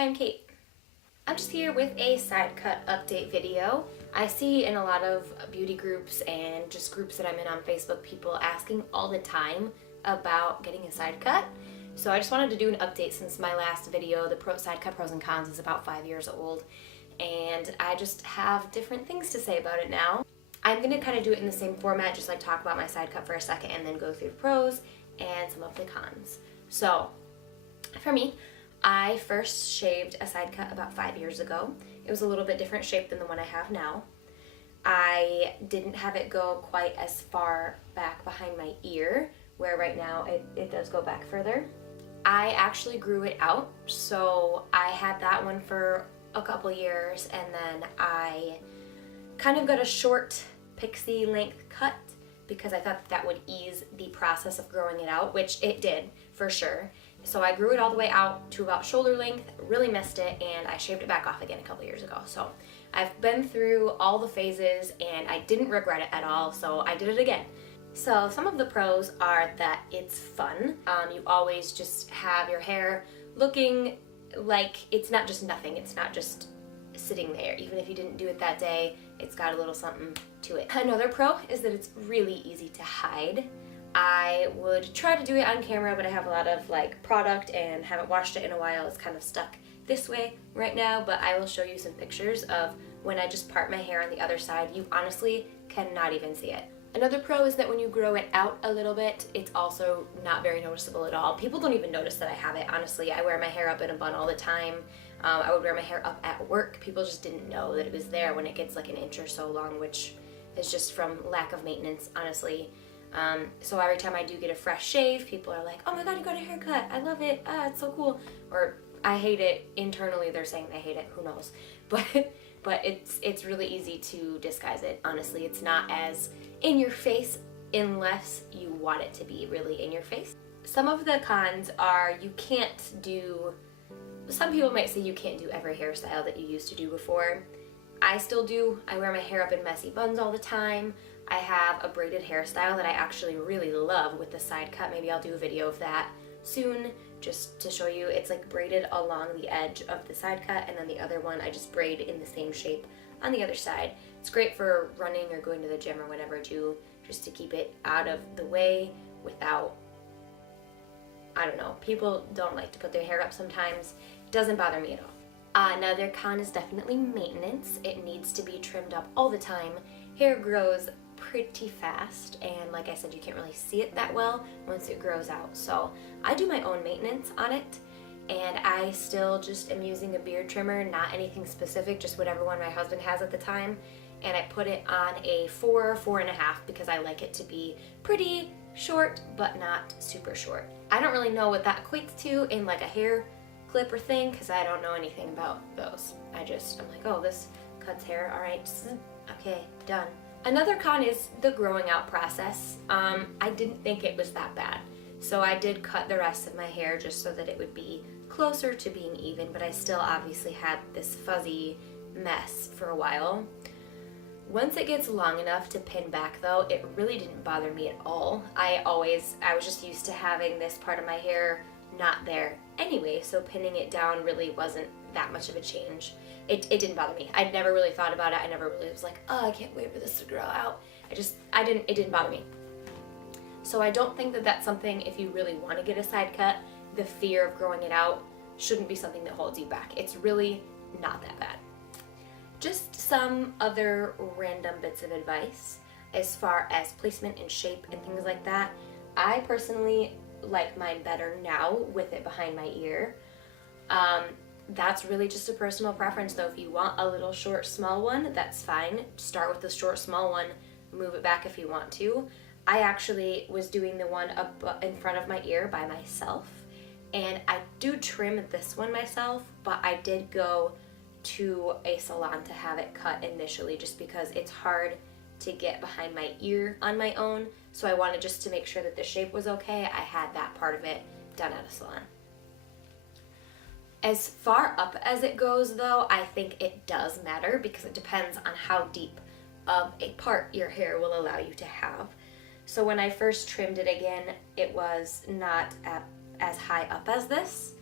Hi, I'm Kate. I'm just here with a side cut update video. I see in a lot of beauty groups and just groups that I'm in on Facebook, people asking all the time about getting a side cut. So I just wanted to do an update since my last video, the side cut pros and cons, is about 5 years old. And I just have different things to say about it now. I'm going to kind of do it in the same format, just like talk about my side cut for a second and then go through the pros and some of the cons. So for me, I first shaved a side cut about 5 years ago. It was a little bit different shape than the one I have now. I didn't have it go quite as far back behind my ear, where right now it does go back further. I actually grew it out, so I had that one for a couple years, and then I kind of got a short pixie length cut because I thought that would ease the process of growing it out, which it did for sure. So I grew it all the way out to about shoulder length, really missed it, and I shaved it back off again a couple years ago. So I've been through all the phases and I didn't regret it at all, so I did it again. So some of the pros are that it's fun. You always just have your hair looking like it's not just nothing, it's not just sitting there. Even if you didn't do it that day, it's got a little something to it. Another pro is that it's really easy to hide. I would try to do it on camera, but I have a lot of product and haven't washed it in a while. It's kind of stuck this way right now, but I will show you some pictures of when I just part my hair on the other side. You honestly cannot even see it. Another pro is that when you grow it out a little bit, it's also not very noticeable at all. People don't even notice that I have it, honestly. I wear my hair up in a bun all the time. I would wear my hair up at work. People just didn't know that it was there when it gets like an inch or so long, which is just from lack of maintenance, honestly. So every time I do get a fresh shave, people are like, oh my god, you got a haircut, I love it, it's so cool. Or I hate it. Internally they're saying they hate it, who knows. But it's really easy to disguise it, honestly. It's not as in your face unless you want it to be really in your face. Some of the cons are you can't do, some people might say you can't do every hairstyle that you used to do before. I still do. I wear my hair up in messy buns all the time. I have a braided hairstyle that I actually really love with the side cut. Maybe I'll do a video of that soon just to show you. It's like braided along the edge of the side cut, and then the other one I just braid in the same shape on the other side. It's great for running or going to the gym or whatever too, just to keep it out of the way without, I don't know, people don't like to put their hair up sometimes. It doesn't bother me at all. Another con is definitely maintenance. It needs to be trimmed up all the time. Hair grows pretty fast, and like I said, you can't really see it that well once it grows out. So I do my own maintenance on it, and I still just am using a beard trimmer, not anything specific, just whatever one my husband has at the time. And I put it on a 4.5 because I like it to be pretty short but not super short. I don't really know what that equates to in like a hair clip or thing because I don't know anything about those. I'm like, oh, this cuts hair, all right, okay, done. Another con is the growing out process. I didn't think it was that bad. So I did cut the rest of my hair just so that it would be closer to being even, but I still obviously had this fuzzy mess for a while. Once it gets long enough to pin back though, it really didn't bother me at all. I was just used to having this part of my hair not there anyway, so pinning it down really wasn't that much of a change. It didn't bother me. I'd never really thought about it. I never really was like, oh, I can't wait for this to grow out. It didn't bother me. So I don't think that that's something, if you really want to get a side cut, the fear of growing it out shouldn't be something that holds you back. It's really not that bad. Just some other random bits of advice as far as placement and shape and things like that. I personally like mine better now with it behind my ear. That's really just a personal preference though. If you want a little short, small one, that's fine. Start with the short, small one, move it back if you want to. I actually was doing the one up in front of my ear by myself, and I do trim this one myself, but I did go to a salon to have it cut initially just because it's hard to get behind my ear on my own. So I wanted just to make sure that the shape was okay. I had that part of it done at a salon. As far up as it goes though, I think it does matter because it depends on how deep of a part your hair will allow you to have. So when I first trimmed it again, it was not as high up as this,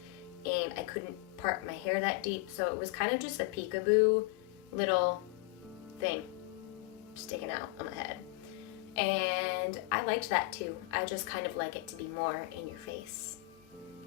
and I couldn't part my hair that deep, so it was kind of just a peekaboo little thing sticking out on my head. And I liked that too. I just kind of like it to be more in your face,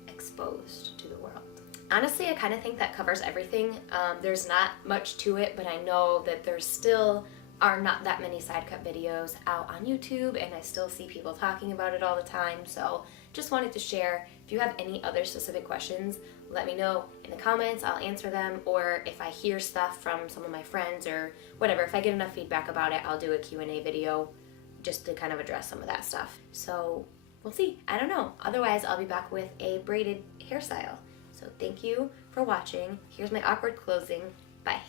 exposed to the world. Honestly, I kind of think that covers everything. There's not much to it, but I know that there still are not that many side cut videos out on YouTube, and I still see people talking about it all the time, so just wanted to share. If you have any other specific questions, let me know in the comments. I'll answer them, or if I hear stuff from some of my friends or whatever, if I get enough feedback about it, I'll do a Q&A video just to kind of address some of that stuff. So we'll see. I don't know. Otherwise, I'll be back with a braided hairstyle. So thank you for watching. Here's my awkward closing. Bye.